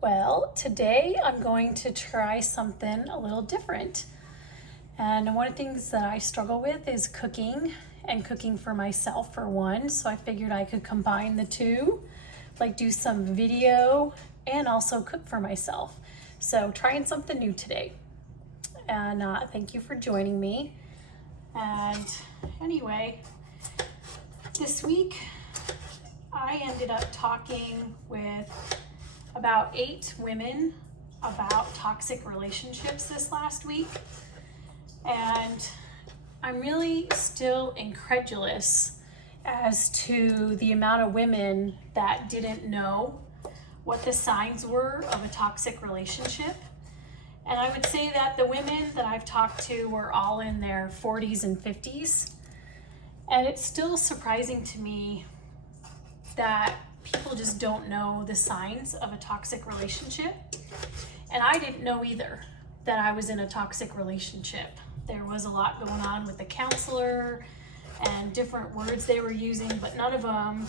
Well, today I'm going to try something a little different. And one of the things that I struggle with is cooking, and cooking for myself for one. So I figured I could combine the two, like do some video and also cook for myself. So trying something new today. And thank you for joining me. And anyway, this week I ended up talking with about 8 women about toxic relationships this last week. And I'm really still incredulous as to the amount of women that didn't know what the signs were of a toxic relationship. And I would say that the women that I've talked to were all in their 40s and 50s. And it's still surprising to me that people just don't know the signs of a toxic relationship. And I didn't know either that I was in a toxic relationship. There was a lot going on with the counselor and different words they were using, but none of them,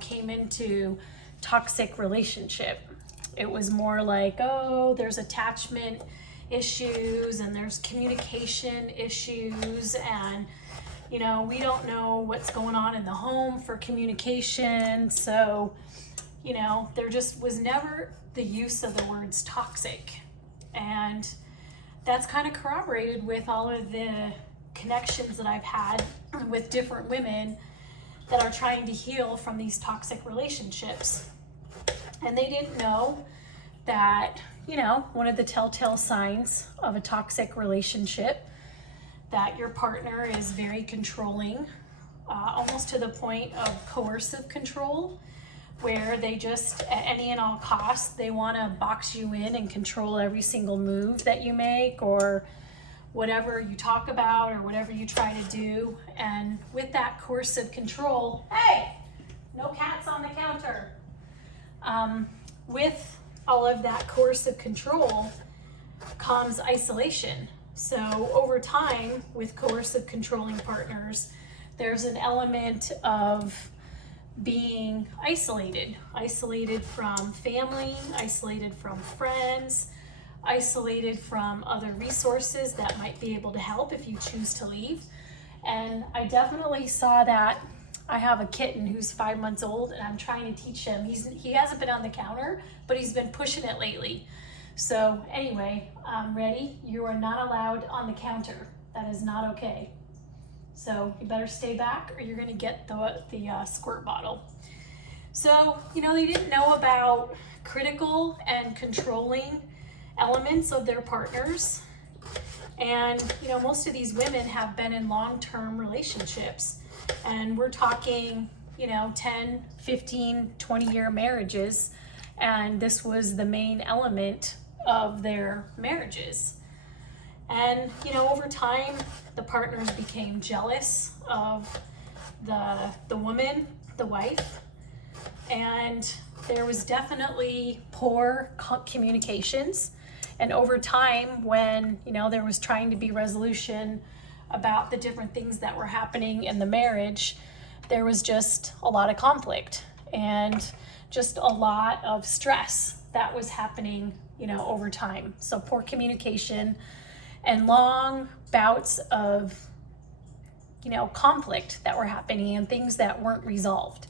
came into toxic relationship. It was more like, oh, there's attachment issues and there's communication issues, and we don't know what's going on in the home for communication. So, there just was never the use of the words toxic. And that's kind of corroborated with all of the connections that I've had with different women that are trying to heal from these toxic relationships. And they didn't know that, one of the telltale signs of a toxic relationship, that your partner is very controlling, almost to the point of coercive control, where they just, at any and all costs, they want to box you in and control every single move that you make or whatever you talk about or whatever you try to do. And with that coercive control, hey, no cats on the counter. With all of that coercive control comes isolation. So over time, with coercive controlling partners, there's an element of being isolated from family, isolated from friends, isolated from other resources that might be able to help if you choose to leave. And I definitely saw that. I have a kitten who's 5 months old, and I'm trying to teach him. He hasn't been on the counter, but he's been pushing it lately. So anyway, ready? You are not allowed on the counter. That is not okay. So you better stay back or you're gonna get the squirt bottle. So, they didn't know about critical and controlling elements of their partners. And, most of these women have been in long-term relationships. And we're talking, 10, 15, 20-year marriages. And this was the main element of their marriages. And, over time, the partners became jealous of the woman, the wife. And there was definitely poor communications. And over time, when, there was trying to be resolution about the different things that were happening in the marriage, there was just a lot of conflict and just a lot of stress that was happening, over time. So poor communication and long bouts of, conflict that were happening and things that weren't resolved.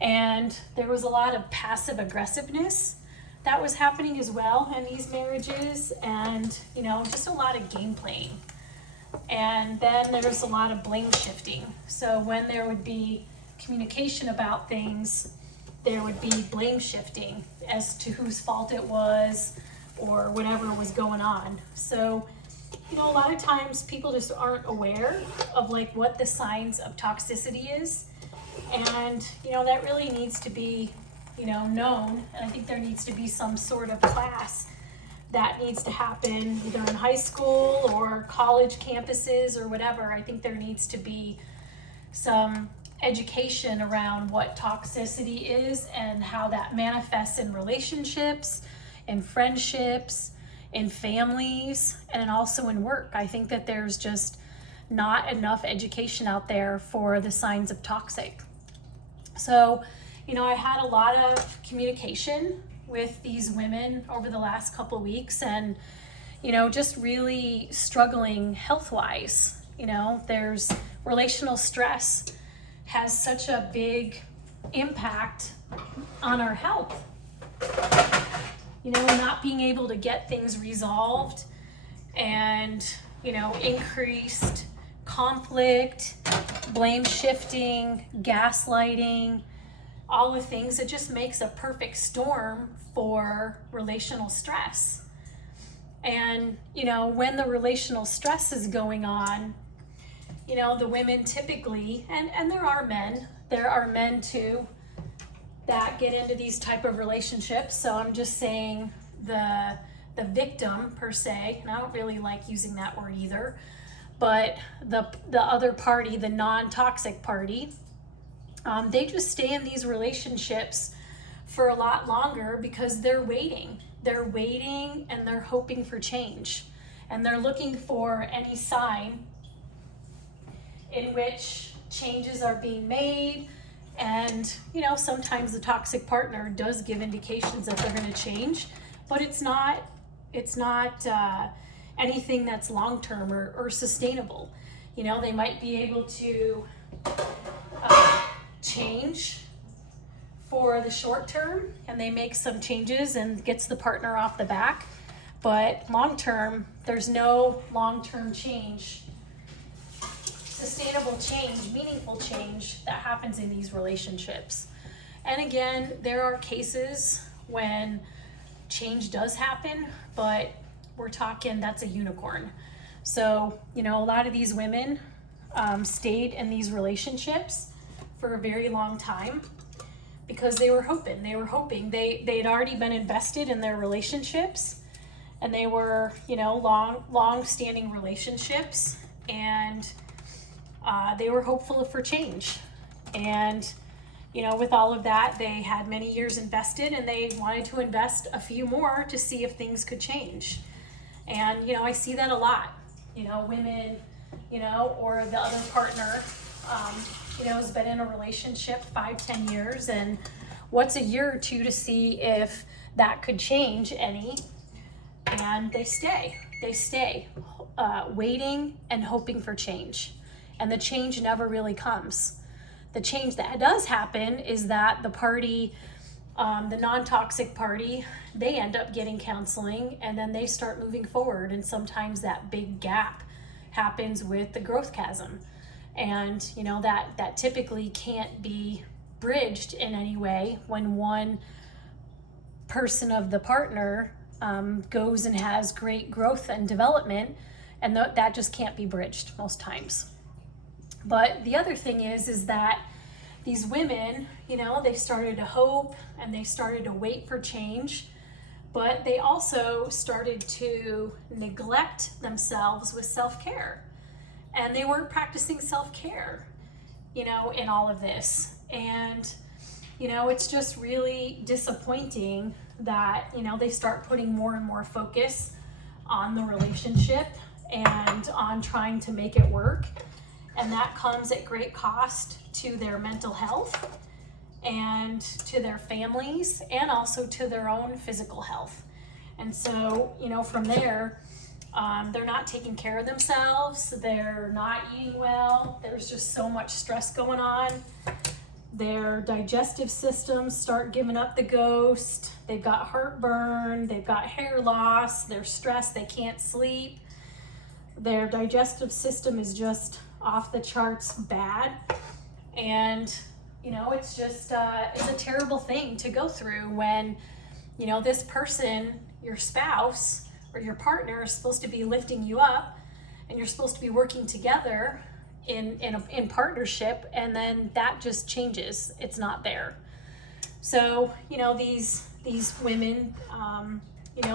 And there was a lot of passive aggressiveness that was happening as well in these marriages, and, just a lot of game playing. And then there's a lot of blame shifting. So when there would be communication about things, there would be blame shifting as to whose fault it was or whatever was going on. So, a lot of times people just aren't aware of what the signs of toxicity is. And, that really needs to be, known. And I think there needs to be some sort of class that needs to happen either in high school or college campuses or whatever. I think there needs to be some education around what toxicity is and how that manifests in relationships, in friendships, in families, and also in work. I think that there's just not enough education out there for the signs of toxic. So, I had a lot of communication with these women over the last couple of weeks, and just really struggling health-wise. There's relational stress has such a big impact on our health. Not being able to get things resolved, and increased conflict, blame shifting, gaslighting, all the things. It just makes a perfect storm for relational stress. And when the relational stress is going on, the women typically, and there are men too that get into these type of relationships. So I'm just saying the victim per se, and I don't really like using that word either, but the other party, the non-toxic party, they just stay in these relationships for a lot longer because they're waiting and they're hoping for change, and they're looking for any sign in which changes are being made. And sometimes the toxic partner does give indications that they're going to change, but it's not anything that's long-term or sustainable. They might be able to change for the short term, and they make some changes and gets the partner off the back, but long-term, there's no long-term change, sustainable change, meaningful change that happens in these relationships. And again, there are cases when change does happen, but we're talking that's a unicorn. So, a lot of these women stayed in these relationships for a very long time because they were hoping. They'd already been invested in their relationships, and they were, long-standing relationships, and they were hopeful for change. And with all of that, they had many years invested, and they wanted to invest a few more to see if things could change. And I see that a lot. Women, or the other partner, has been in a relationship 5-10 years, and what's a year or two to see if that could change any, and they stay waiting and hoping for change, and the change never really comes. The change that does happen is that the party, the non-toxic party, they end up getting counseling, and then they start moving forward, and sometimes that big gap happens with the growth chasm. And that typically can't be bridged in any way when one person of the partner goes and has great growth and development, and that just can't be bridged most times. But the other thing is that these women, they started to hope and they started to wait for change, but they also started to neglect themselves with self-care. And they weren't practicing self-care, in all of this. And, it's just really disappointing that, they start putting more and more focus on the relationship and on trying to make it work. And that comes at great cost to their mental health and to their families and also to their own physical health. And so, from there, they're not taking care of themselves. They're not eating well. There's just so much stress going on. Their digestive systems start giving up the ghost. They've got heartburn. They've got hair loss. They're stressed. They can't sleep. Their digestive system is just off the charts bad. And, it's just, it's a terrible thing to go through when, this person, your spouse, or your partner is supposed to be lifting you up, and you're supposed to be working together in partnership, and then that just changes. It's not there. So these women,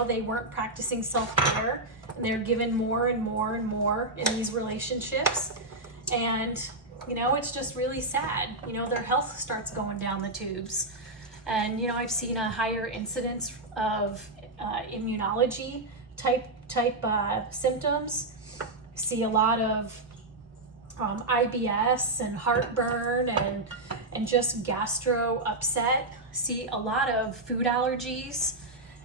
they weren't practicing self-care, and they're given more and more and more in these relationships, and it's just really sad. Their health starts going down the tubes, and I've seen a higher incidence of immunology type symptoms. See a lot of IBS and heartburn and just gastro upset, see a lot of food allergies,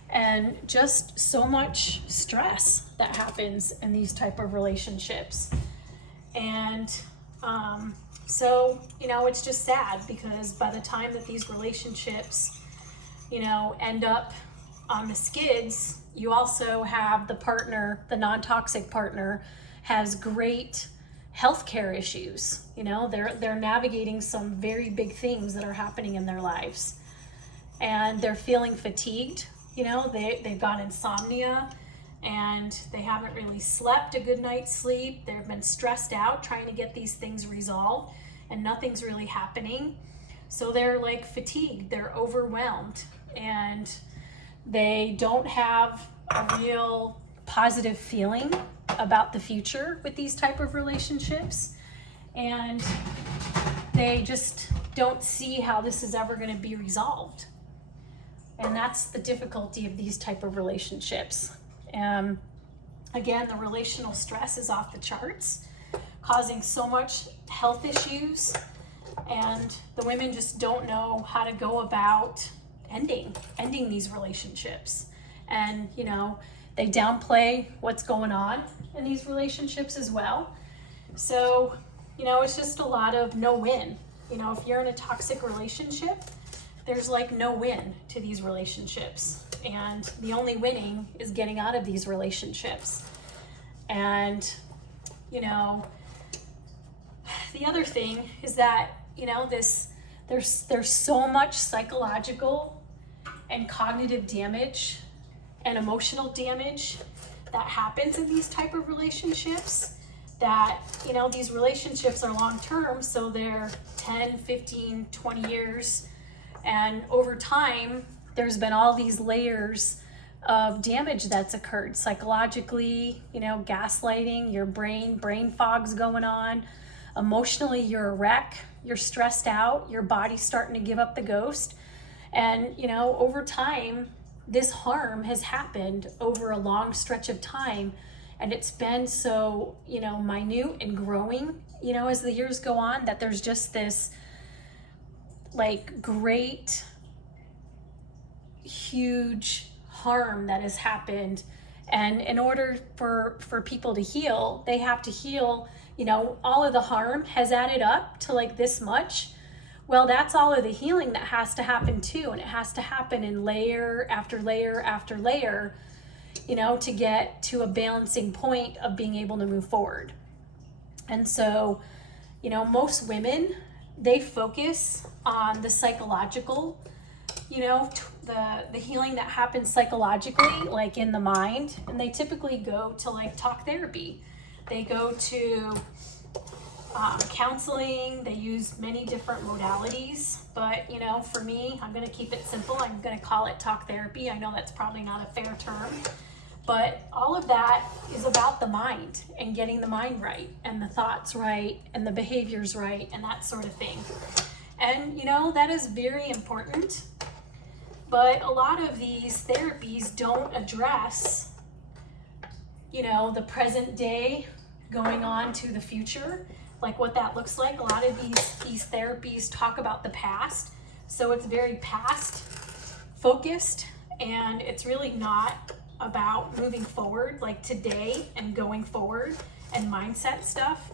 and just so much stress that happens in these type of relationships. And so, you know, it's just sad because by the time that these relationships, you know, end up on the skids, you also have the partner, the non-toxic partner, has great healthcare issues. You know, they're navigating some very big things that are happening in their lives, and they're feeling fatigued. You know, they've got insomnia, and they haven't really slept a good night's sleep. They've been stressed out trying to get these things resolved, and nothing's really happening. So they're like fatigued, they're overwhelmed, and they don't have a real positive feeling about the future with these type of relationships. And they just don't see how this is ever going to be resolved. And that's the difficulty of these type of relationships. Again, the relational stress is off the charts, causing so much health issues, and the women just don't know how to go about ending these relationships. And, you know, they downplay what's going on in these relationships as well. So, you know, it's just a lot of no win. You know, if you're in a toxic relationship, there's like no win to these relationships. And the only winning is getting out of these relationships. And, you know, the other thing is that, you know, there's so much psychological and cognitive damage and emotional damage that happens in these type of relationships that, you know, these relationships are long term, so they're 10, 15, 20 years. And over time, there's been all these layers of damage that's occurred psychologically, you know, gaslighting, your brain fog's going on. Emotionally, you're a wreck, you're stressed out, your body's starting to give up the ghost. And, you know, over time, this harm has happened over a long stretch of time, and it's been so, you know, minute and growing, you know, as the years go on, that there's just this like great, huge harm that has happened. And in order for people to heal, they have to heal, you know, all of the harm has added up to like this much. Well, that's all of the healing that has to happen too. And it has to happen in layer after layer after layer, you know, to get to a balancing point of being able to move forward. And so, you know, most women, they focus on the psychological, you know, the healing that happens psychologically, like in the mind. And they typically go to like talk therapy. They go to counseling. They use many different modalities. But, you know, for me, I'm going to keep it simple. I'm going to call it talk therapy. I know that's probably not a fair term. But all of that is about the mind and getting the mind right and the thoughts right and the behaviors right and that sort of thing. And, you know, that is very important. But a lot of these therapies don't address, you know, the present day going on to the future, like what that looks like. A lot of these therapies talk about the past. So it's very past focused, and it's really not about moving forward, like today and going forward and mindset stuff.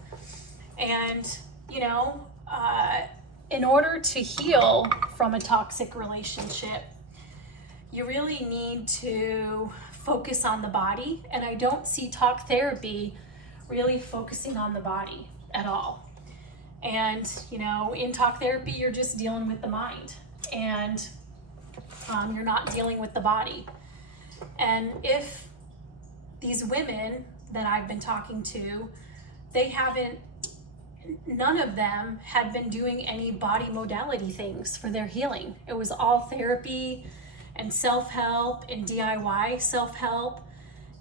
And, you know, in order to heal from a toxic relationship, you really need to focus on the body. And I don't see talk therapy really focusing on the body at all. And, you know, in talk therapy, you're just dealing with the mind, and you're not dealing with the body. And if these women that I've been talking to, none of them had been doing any body modality things for their healing. It was all therapy and self-help and DIY self-help.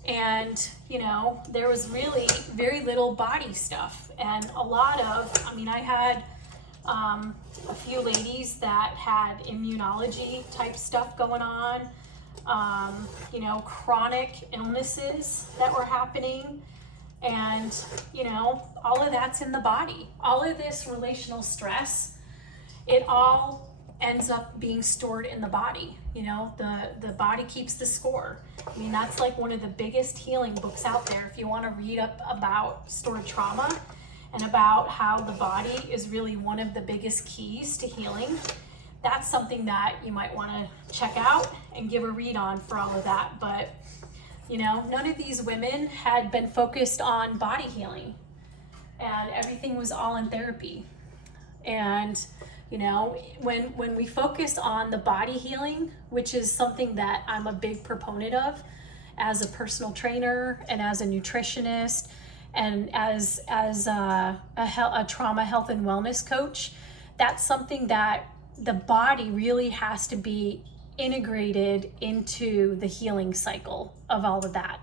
And, you know, there was really very little body stuff. And a lot of, I mean, I had a few ladies that had immunology type stuff going on. You know, chronic illnesses that were happening, and, you know, all of that's in the body. All of this relational stress it all ends up being stored in the body. You know, the body keeps the score. I mean, that's like one of the biggest healing books out there. If you want to read up about stored trauma and about how the body is really one of the biggest keys to healing, that's something that you might want to check out and give a read on for all of that. But, you know, none of these women had been focused on body healing, and everything was all in therapy. And, you know, when we focus on the body healing, which is something that I'm a big proponent of as a personal trainer and as a nutritionist and as a trauma health and wellness coach, that's something that the body really has to be integrated into the healing cycle of all of that.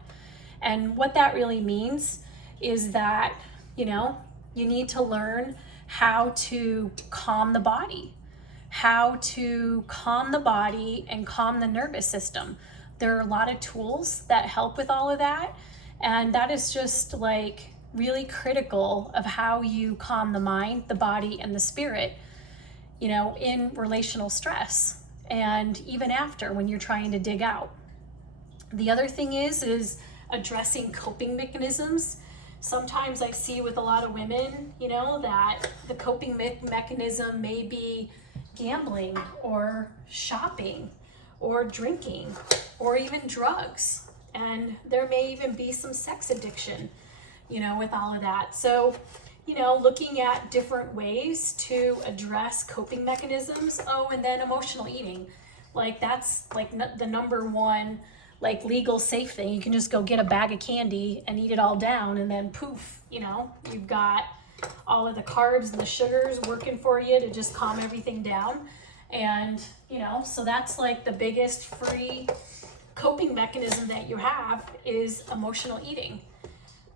And what that really means is that, you know, you need to learn how to calm the body, and calm the nervous system. There are a lot of tools that help with all of that. And that is just like really critical of how you calm the mind, the body, and the spirit, you know, in relational stress, and even after when you're trying to dig out. The other thing is addressing coping mechanisms. Sometimes I see with a lot of women, you know, that the coping mechanism may be gambling or shopping or drinking or even drugs. And there may even be some sex addiction, you know, with all of that. So, you know, looking at different ways to address coping mechanisms. Oh, and then emotional eating. Like that's like the number one, like legal safe thing. You can just go get a bag of candy and eat it all down, and then poof, you know, you've got all of the carbs and the sugars working for you to just calm everything down. And, you know, so that's like the biggest free coping mechanism that you have is emotional eating.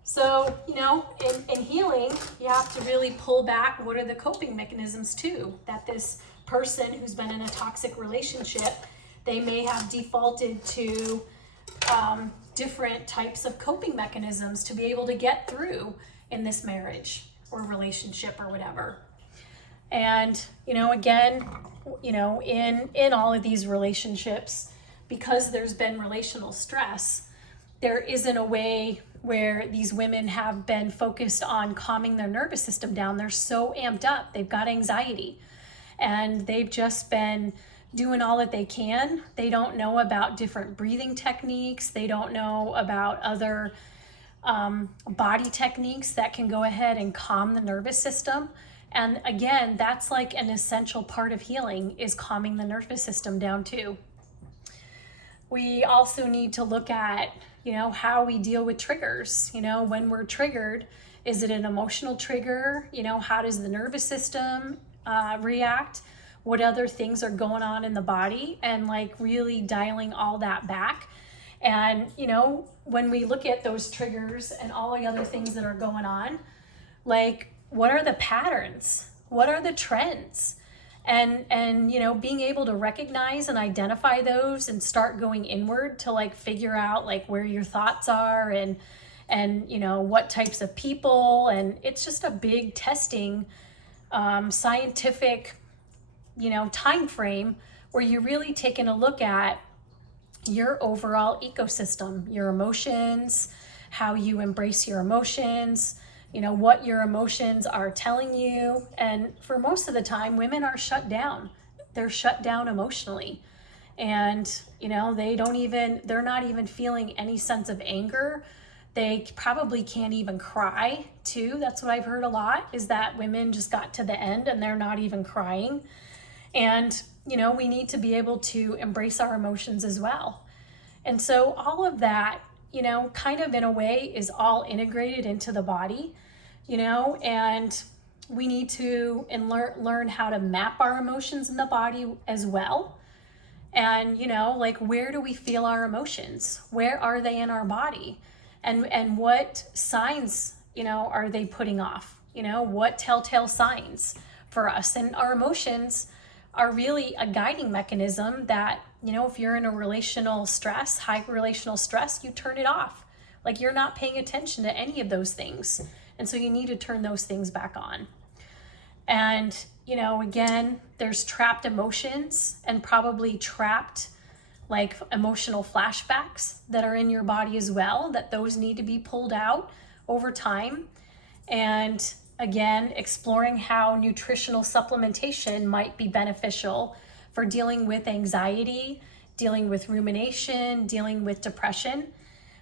So, you know, in healing, you have to really pull back what are the coping mechanisms too, that this person who's been in a toxic relationship, they may have defaulted to different types of coping mechanisms to be able to get through in this marriage or relationship or whatever. And, you know, again, you know, in all of these relationships, because there's been relational stress, there isn't a way where these women have been focused on calming their nervous system down. They're so amped up. They've got anxiety and they've just been doing all that they can. They don't know about different breathing techniques. They don't know about other body techniques that can go ahead and calm the nervous system. And again, that's like an essential part of healing, is calming the nervous system down too. We also need to look at, you know, how we deal with triggers. You know, when we're triggered, is it an emotional trigger? You know, how does the nervous system react? What other things are going on in the body? And like really dialing all that back. And, you know, when we look at those triggers and all the other things that are going on, like, what are the patterns? What are the trends? And you know, being able to recognize and identify those and start going inward to like figure out like where your thoughts are and you know, what types of people. And it's just a big testing scientific, you know, time frame where you're really taking a look at your overall ecosystem, your emotions, how you embrace your emotions, you know, what your emotions are telling you. And for most of the time, women are shut down. They're shut down emotionally. And, you know, they're not even feeling any sense of anger. They probably can't even cry too. That's what I've heard a lot, is that women just got to the end and they're not even crying. And, you know, we need to be able to embrace our emotions as well. And so all of that, you know, kind of in a way is all integrated into the body, you know, and we need to learn how to map our emotions in the body as well. And, you know, like, where do we feel our emotions? Where are they in our body? And what signs, you know, are they putting off? You know, what telltale signs for us? And our emotions are really a guiding mechanism that, you know, if you're in a relational stress, high relational stress, you turn it off. Like, you're not paying attention to any of those things. And so you need to turn those things back on. And, you know, again, there's trapped emotions and probably trapped like emotional flashbacks that are in your body as well, that those need to be pulled out over time. And again, exploring how nutritional supplementation might be beneficial for dealing with anxiety, dealing with rumination, dealing with depression.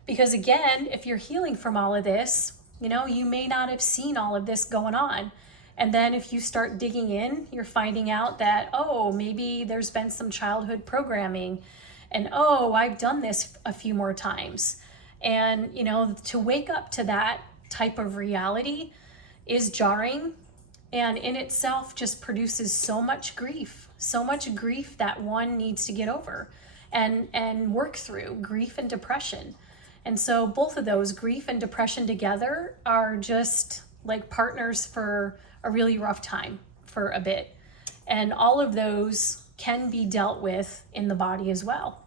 Because again, if you're healing from all of this, you know, you may not have seen all of this going on. And then if you start digging in, you're finding out that, oh, maybe there's been some childhood programming, and oh, I've done this a few more times. And, you know, to wake up to that type of reality is jarring, and in itself just produces so much grief that one needs to get over and work through, grief and depression. And so both of those, grief and depression together, are just like partners for a really rough time for a bit. And all of those can be dealt with in the body as well.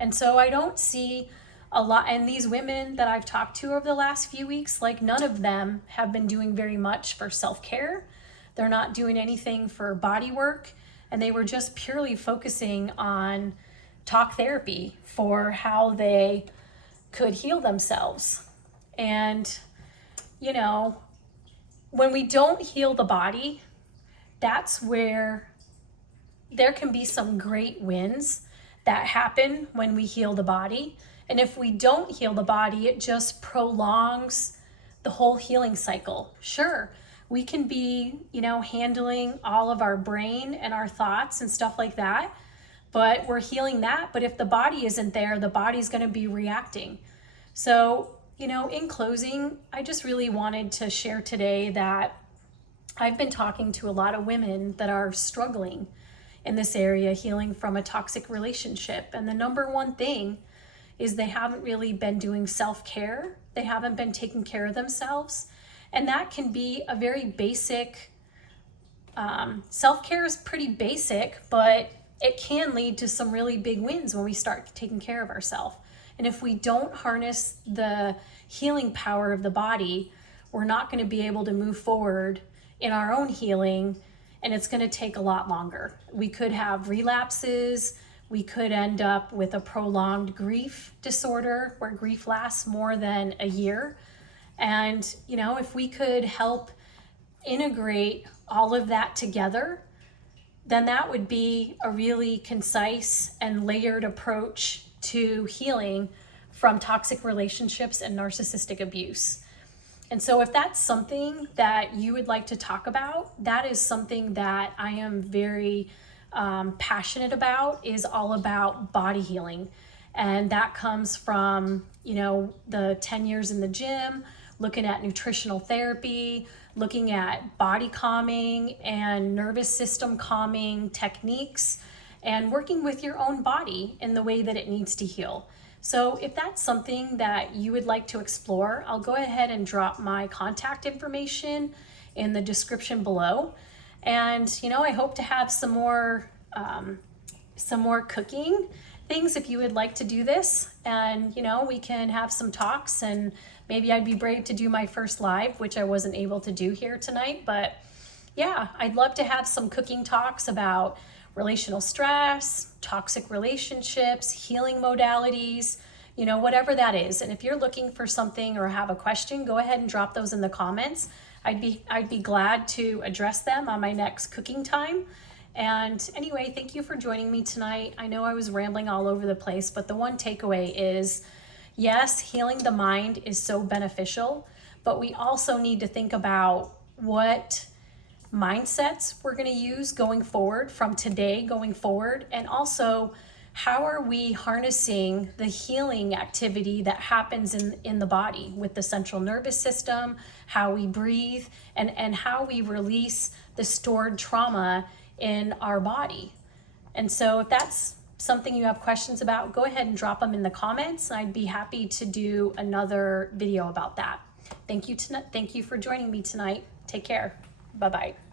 And so I don't see a lot, and these women that I've talked to over the last few weeks, like none of them have been doing very much for self-care. They're not doing anything for body work, and they were just purely focusing on talk therapy for how they could heal themselves. And, you know, when we don't heal the body, that's where there can be some great wins that happen when we heal the body. And if we don't heal the body, it just prolongs the whole healing cycle. Sure, we can be, you know, handling all of our brain and our thoughts and stuff like that, but we're healing that. But if the body isn't there, the body's going to be reacting. So, you know, in closing, I just really wanted to share today that I've been talking to a lot of women that are struggling in this area, healing from a toxic relationship. And the number one thing is they haven't really been doing self-care. They haven't been taking care of themselves. And that can be a very basic, self-care is pretty basic, but it can lead to some really big wins when we start taking care of ourselves. And if we don't harness the healing power of the body, we're not going to be able to move forward in our own healing, and it's going to take a lot longer. We could have relapses. We could end up with a prolonged grief disorder where grief lasts more than a year. And, you know, if we could help integrate all of that together, then that would be a really concise and layered approach to healing from toxic relationships and narcissistic abuse. And so if that's something that you would like to talk about, that is something that I am very passionate about, is all about body healing. And that comes from, you know, the 10 years in the gym, looking at nutritional therapy, looking at body calming and nervous system calming techniques, and working with your own body in the way that it needs to heal. So if that's something that you would like to explore, I'll go ahead and drop my contact information in the description below. And, you know, I hope to have some more cooking things if you would like to do this. And, you know, we can have some talks, and maybe I'd be brave to do my first live, which I wasn't able to do here tonight. But yeah, I'd love to have some cooking talks about relational stress, toxic relationships, healing modalities, you know, whatever that is. And if you're looking for something or have a question, go ahead and drop those in the comments. I'd be glad to address them on my next cooking time. And anyway, thank you for joining me tonight. I know I was rambling all over the place, but the one takeaway is, yes, healing the mind is so beneficial, but we also need to think about what mindsets we're going to use going forward, from today going forward, and also how are we harnessing the healing activity that happens in the body with the central nervous system, how we breathe, and how we release the stored trauma in our body. And so if that's something you have questions about, go ahead and drop them in the comments. I'd be happy to do another video about that. Thank you for joining me tonight. Take care. Bye-bye.